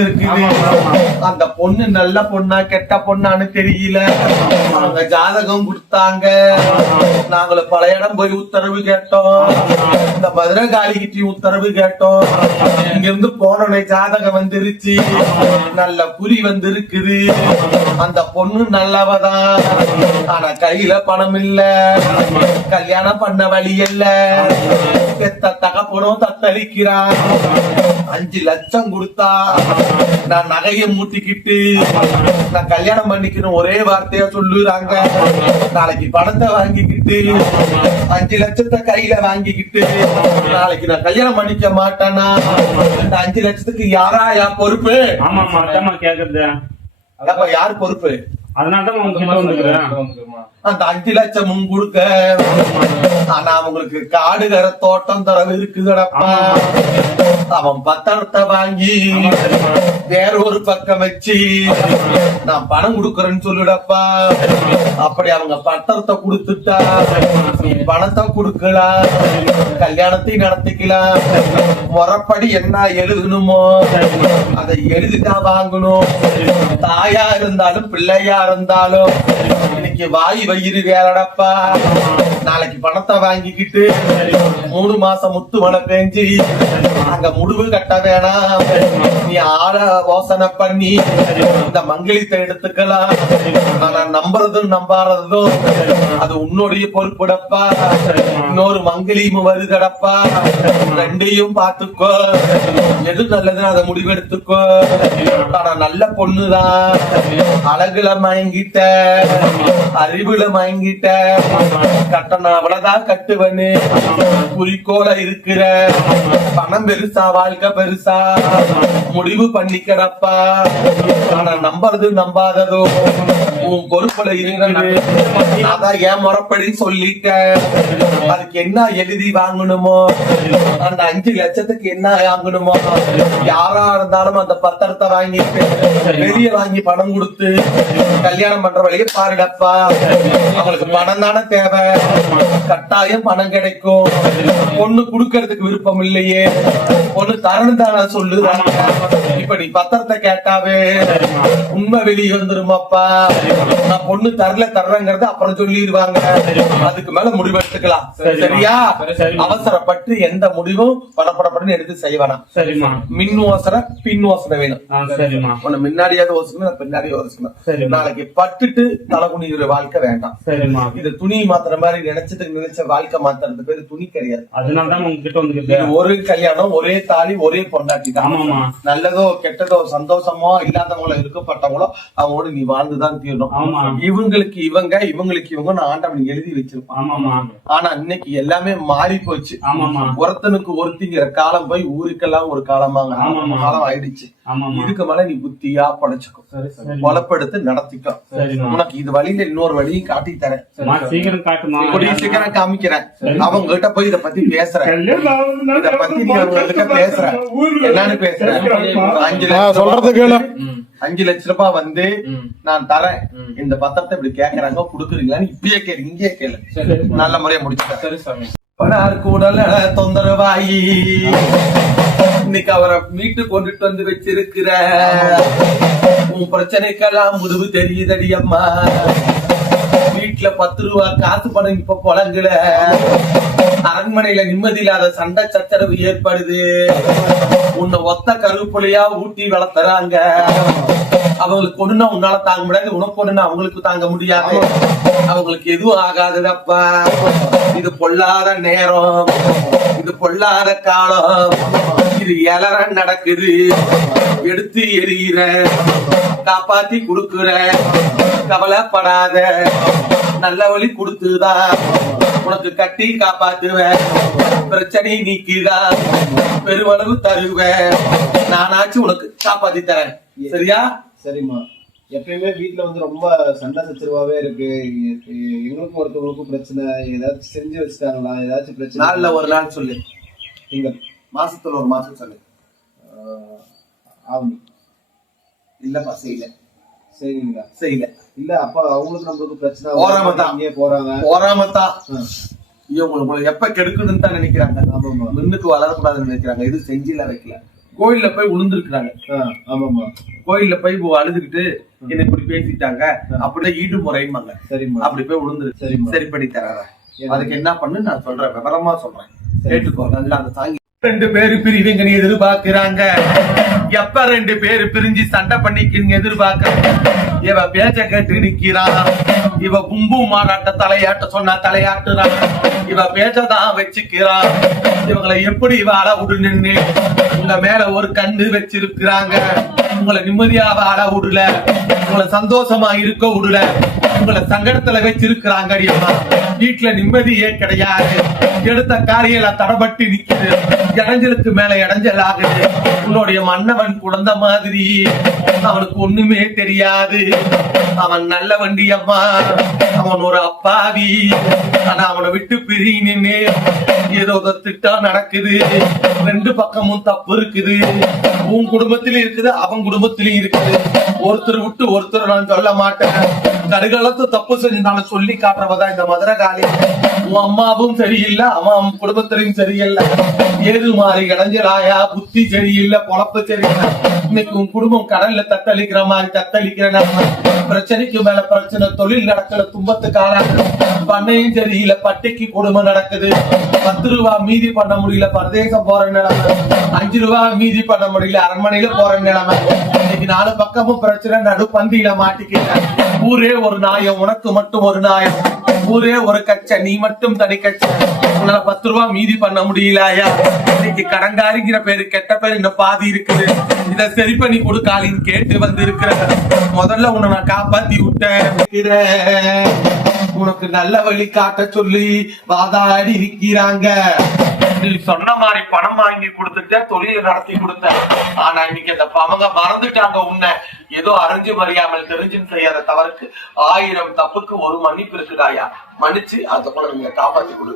இருக்குது அந்த பொண்ணு நல்ல பொண்ணா கெட்ட பொண்ணான்னு தெரியல. அவங்க ஜாதகம் கொடுத்தாங்க. நாங்களும் பல இடம் போய் உத்தரவு கேட்டோம். இந்த மதுரை காலிகிட்டி உத்தரவு கேட்டோம். இங்க இருந்து போனோட ஜாதகம் வந்துருச்சு. நல்ல குறி வந்திருக்குது. அந்த பொண்ணு நல்லவதான் ஆனா கையில பணம் இல்ல. கல்யாணம் பண்ண வழி இல்ல. பெத்த தகப்பனும் தத்தளிக்கிறான். அஞ்சு லட்சம் கொடுத்தா நான் நகையை மூட்டிக்கிட்டு நான் கல்யாணம் பண்ணிக்கணும் ஒரே வார்த்தையா சொல்லுறாங்க. நாளைக்கு பணத்தை வாங்கிக்கிட்டு அஞ்சு லட்சத்தை கையில வாங்கிக்கிட்டு நாளைக்கு நான் கல்யாணம் பண்ணிக்க மாட்டேனா இந்த அஞ்சு லட்சத்துக்கு யாரா யா பொறுப்பு? ஆமாமா அதாம்மா கேக்குறது. அப்ப யார் பொறுப்பு? அந்த அஞ்சு லட்சமும் கொடுக்க ஆனா அவங்களுக்கு காடு கர தோட்டம் தரவு இருக்குதுடப்பா. அவன் பத்திரத்தை வாங்கி வேற ஒரு பக்கம் வச்சு நான் பணம் கொடுக்கறேன்னு சொல்லுடப்பா. அப்படி அவங்க பத்திரத்தை கொடுத்துட்டா நீ பணத்தை கொடுக்கலாம் கல்யாணத்தையும் நடத்திக்கலாம் முறப்படி என்ன எழுதணுமோ? அதை எழுதிதான் வாங்கணும். தாயா இருந்தாலும் பிள்ளையா இருந்தாலும் இன்னைக்கு வாய் வயிறு வேலடப்பா. நாளைக்கு பணத்தை வாங்கிக்கிட்டு மூணு மாசம் முத்து மழை பெஞ்சு அங்க முடிவு கட்ட வேணாம். நீ ஆள யோசனை பண்ணி இந்த மங்கிலித்தை எடுத்துக்கலாம். ஆனா நம்புறதும் நம்பாததும் அது உன்னுடைய பொறுப்புடப்பா இன்னொரு மங்களியும் வருதடப்பா ரெண்டையும் பாத்துக்கோ எது நல்லதுன்னு அதை முடிவெடுத்துக்கோ. ஆனா நல்ல பொண்ணுதான் அழகுல மயங்கிட்ட. அறிவுல மயங்கிட்ட. கட்டணம் அவ்வளவுதான் கட்டுவனு. குறிக்கோள இருக்கிற? பணம் பெருசா வாழ்க்கை பெருசா. முடிவு பண்ணிக்கடப்பா ஆனா நம்புறது நம்பாததோ. உன் பொறுப்புல இருக்குது அதான் என் முறைப்படி சொல்லிட்டேன் அதுக்கு என்ன எழுதி வாங்கணுமோ? அந்த அஞ்சு லட்சத்துக்கு என்ன வாங்கணுமோ? யாரா இருந்தாலும் அந்த பத்திரத்தை வாங்கிட்டு வெளிய வாங்கி பணம் கொடுத்து கல்யாணம் பண்ற வழியை பாருடப்பா. அவங்களுக்கு பணம் தானே தேவை. கட்டாயம் பணம் கிடைக்கும். பொண்ணு குடுக்கறதுக்கு விருப்பம் இல்லையே. பொண்ணு தரணும் தானே சொல்லுதான் இப்ப நீ பத்திரத்தை கேட்டாவே உண்மை வெளியே வந்துருமாப்பா நான் பொண்ணு தரல தர்றேங்கிறத அப்புறம் சொல்லிடுவாங்க. அதுக்கு மேல முடிவெடுத்துக்கலாம் சரியா. அவசரப்பட்டு எந்த முடிவும் படப்படப்படன்னு எடுத்து செய்வேனாம் சரிம்மா. மின் ஓசனை பின் ஓசனை வேணும். உன்னை முன்னாடியாவது ஓசணும் நான் பின்னாடி சரிம்மா. நாளைக்கு பட்டுட்டு தலைகுனிகிற வாழ்க்கை வேண்டாம். இது துணி மாத்துற மாதிரி நினைச்சதுக்கு நினைச்ச வாழ்க்கை மாத்துறது பேரு துணி கிடையாது. அதனால தான் உங்ககிட்ட வந்துக்கிறேன் ஒரு கல்யாணம் ஒரே தாலி ஒரே பொண்டாட்டி தான் நல்லதோ கெட்டதோ சந்தோஷமோ இல்லாதவங்களோ இருக்கப்பட்டவங்களோ அவங்களோட நீ வாழ்ந்துதான் தீரணும். இவங்களுக்கு இவங்க இவங்களுக்கு இவங்க ஆண்டவன் எழுதி வச்சிருப்பான். ஆனா இன்னைக்கு எல்லாமே மாறி போச்சு ஒருத்தனுக்கு ஒருத்திங்கிற காலம் போய் ஊருக்கெல்லாம் ஒரு காலமாங்க. காலம் ஆயிடுச்சு. இதுக்கு மேல நீ புத்தியா படைச்சுக்கோ. சரி பொழப்பெடுத்து நடத்திக்கோ. உனக்கு இது வழியில இன்னொரு வழியும் காட்டி தரேன். சீக்கிரம் காமிக்கிறேன். அவங்க கிட்ட போய் இத பத்தி பேசுறேன். இத பத்தி நீ அவங்க கிட்ட பேசுற என்னன்னு பேசுற அஞ்சு லட்சம் சொல்றது கேளு. அஞ்சு லட்ச ரூபாய் வந்து நான் தரேன். இந்த பத்திரத்தை இப்படி கேக்குறாங்க குடுக்குறீங்களான்னு இப்பயே கேளு இங்கேயே கேளு. நல்ல முறையா முடிச்சுட்டேன். பணார் கூடல தொந்தரவாயி. இன்னைக்கு அவரை மீட்டு கொண்டுட்டு வந்து வச்சிருக்கிற உன் பிரச்சனைக்கெல்லாம் முடிவு தெரியுதடி அம்மா. வீட்டுல பத்து ரூபா காசு பணம் இப்ப குழங்குல அரண்மனையில நிம்மதி இல்லாத சண்டை சச்சரவு ஏற்படுது. உன்னை ஒத்த கருப்புலையா ஊட்டி வளர்த்துறாங்க. அவங்களுக்கு ஒண்ணுனா உன்னால தாங்க முடியாது உனக்கு ஒண்ணுனா அவங்களுக்கு தாங்க முடியாது. அவங்களுக்கு எதுவும் ஆகாதுதப்பா. இது பொல்லாத நேரம். இது பொல்லாத காலம். எலற நடக்குது. எடுத்து எரியிற காப்பாத்தி குடுக்குற கவலைப்படாத நல்ல வழி கொடுத்துதான் உனக்கு கட்டி காப்பாத்துவேன் பிரச்சனை நீக்கிதான் பெருமளவு தருவேன் நானாச்சும் உனக்கு காப்பாத்தி தரேன். சரியா? சரிம்மா. எப்பயுமே வீட்ல வந்து ரொம்ப சண்டை சச்சரவாவே இருக்கு. எங்களுக்கும் ஒருத்தவங்களுக்கும் பிரச்சனை. ஏதாச்சும் செஞ்சு வச்சுட்டாங்களா? ஏதாச்சும் பிரச்சனை? நாள்ல ஒரு நாள் சொல்லு. திங்கள் மாசத்துல ஒரு மாசம் சொல்லு. ஆவணி இல்லப்பா செய்யல. சரிங்களா செய்யல. இல்ல அப்ப அவங்களுக்கு நம்மளுக்கு பிரச்சனை போறாம தான். இங்கே போறாங்க. ஐயோ உங்களுக்கு எப்ப கெடுக்கணும்னு தான் நினைக்கிறாங்க. ஆமாமா முன்னுக்கு வளரக்கூடாதுன்னு நினைக்கிறாங்க. இது செஞ்சில வைக்கல. கோயில்ல போய் உளுந்துருக்குறாங்க. ஆ, ஆமாம்மா. கோயில்ல போய் அழுதுகிட்டு என்ன இப்படி பேசிட்டாங்க. அப்படியே ஈடு முறைம்பாங்க. சரிம்மா. அப்படி போய் உளுந்துரு சரிம்மா. சரி பண்ணி தரேன். அதுக்கு என்ன பண்ணு நான் சொல்றேன். விவரமா சொல்றேன். கேட்டுக்கோ. நல்லா அந்த சாங்கி ரெண்டு பேரு பிரிவுங்கன்னு எதிர்பார்க்கிறாங்க. எப்ப ரெண்டு பேரு பிரிஞ்சு சண்டை பண்ணிக்கின்னு எதிர்பார்க்க? இவ பேச்ச கேட்டு நிக்கிறான் இவ கும்பு மாறாட்ட தலையாட்ட சொன்னா தலையாட்டுறான் இவ பேச்சதான் வச்சுக்கிறான் இவங்களை எப்படி வாழ விடு நின்று உங்க மேல ஒரு கண்ணு வச்சிருக்கிறாங்க. உங்களை நிம்மதியாக அழ விடல உங்களை சந்தோஷமா இருக்க விடல உங்களை சங்கடத்துல வச்சிருக்கிறாங்க அடியம்மா வீட்டுல நிம்மதியே கிடையாது. எடுத்த காரியல தடபட்டு நிக்குது. இடைஞ்சலுக்கு மேல இடைஞ்சல் ஆகுது. உன்னுடைய மன்னவன் குழந்த மாதிரி. அவனுக்கு ஒண்ணுமே தெரியாது. அவன் நல்ல வண்டி அம்மா. அவன் ஒரு அப்பாவி. ஆனா அவனை விட்டு பிரின்னு ஏதோ திட்டம் நடக்குது. ரெண்டு பக்கமும் தப்பு இருக்குது. உன் குடும்பத்திலும் இருக்குது அவன் குடும்பத்திலும் இருக்குது. ஒருத்தர் விட்டு ஒருத்தர் நான் சொல்ல மாட்டேன். கடுகளத்து தப்பு செஞ்சாலும் சொல்லி காட்டுறவதான் இந்த மதுரை காலி உன் அம்மாவும் சரியில்லை அவன் குடும்பத்திலையும் சரியில்லை. ஏது மாறி இடைஞ்சலாயா புத்தி சரியில்லை பொழப்பு சரியில்லை. இன்னைக்கு உன் குடும்பம் கடல்ல தத்தளிக்கிற மாதிரி தத்தளிக்கிற நம்ம. பிரச்சனைக்கு மேல பிரச்சனை தொழில் நடக்கல துன்பத்துக்கு ஆளாகுது பண்ணையும் சரியில்லை பட்டிக்கு குடும்பம் நடக்குது. பத்து ரூபா மீதி பண்ண முடியல பரதேசம் போற நிலைமை. அஞ்சு ரூபா மீதி பண்ண முடியல அரண்மனையில போற நிலைமை. இன்னைக்கு நாலு பக்கமும் பிரச்சனை நடு பந்தியில மாட்டிக்கிட்டேன் ஊரே ஒரு நாயம் உனக்கு மட்டும் ஒரு நாயம். ஊரே ஒரு கச்சை நீ மட்டும் தனி கச்சை. உன்னால பத்து ரூபா மீதி பண்ண முடியலையா இன்னைக்கு கடங்காரிங்கிற பேரு கெட்ட பேர் இந்த பாதி இருக்குது. இத சரி பண்ணி கொடுக்காலின்னு கேட்டு வந்து இருக்கிற முதல்ல உன்னை நான் காப்பாத்தி விட்டேன். உனக்கு நல்ல வழி காட்ட சொல்லி வாதாடி இருக்கிறாங்க சொன்ன மாதிரி பணம் வாங்கி கொடுத்துட்டேன் தொழில் நடத்தி கொடுத்தேன் ஆனா இன்னைக்கு அந்த அவங்க மறந்துட்டாங்க உன்னை. ஏதோ அறிஞ்சு மறியாமல் தெரிஞ்சு செய்யாத தவறுக்கு ஆயிரம் தப்புக்கு ஒரு மன்னிப்பு இருக்குதாயா? மன்னிச்சு அந்த நீங்க காப்பாத்தி கொடு.